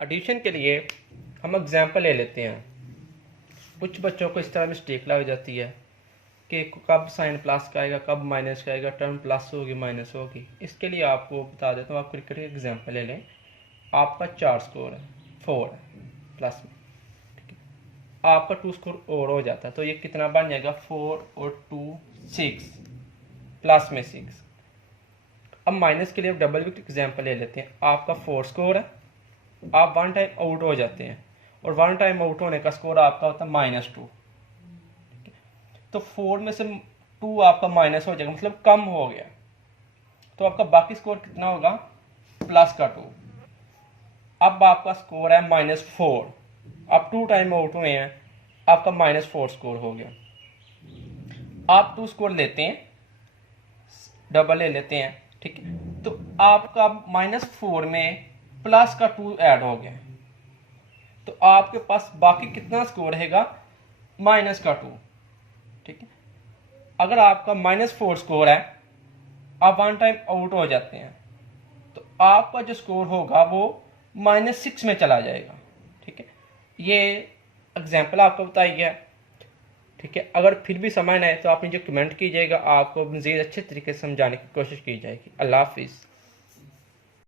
Addition के लिए हम एग्जाम्पल ले लेते हैं। कुछ बच्चों को इस तरह मिस्टेक लग जाती है कि कब साइन प्लस का आएगा, कब माइनस का आएगा, टर्म प्लस होगी माइनस होगी। इसके लिए आपको बता देता हूँ, आप क्रिकेट के एग्जाम्पल ले लें। आपका 4 स्कोर है, 4 है प्लस में, ठीक है। आपका 2 स्कोर और हो जाता है तो ये कितना बन जाएगा, 4 और 2 6 प्लस में 6। अब माइनस के लिए डबल विकेट एग्जाम्पल ले लेते हैं। आपका 4 स्कोर है, आप 1 टाइम आउट हो जाते हैं और 1 टाइम आउट होने का स्कोर आपका होता है -2। तो 4 में से 2 आपका माइनस हो जाएगा, मतलब कम हो गया। तो आपका बाकी स्कोर कितना होगा, +2। अब आपका स्कोर है -4, आप 2 टाइम आउट हुए हैं, आपका -4 स्कोर हो गया। आप 2 स्कोर लेते हैं, डबल ले लेते हैं, ठीक है। तो आपका -4 में +2 ऐड हो गया, तो आपके पास बाकी कितना स्कोर रहेगा, -2, ठीक है। अगर आपका -4 स्कोर है, आप 1 टाइम आउट हो जाते हैं, तो आपका जो स्कोर होगा वो -6 में चला जाएगा, ठीक है। ये एग्जाम्पल आपको बताई है, ठीक है। अगर फिर भी समझ ना आए तो आप मुझे कमेंट कीजिएगा, आपको मज़ीद अच्छे तरीके से समझाने की कोशिश की जाएगी। अल्लाह हाफिज़।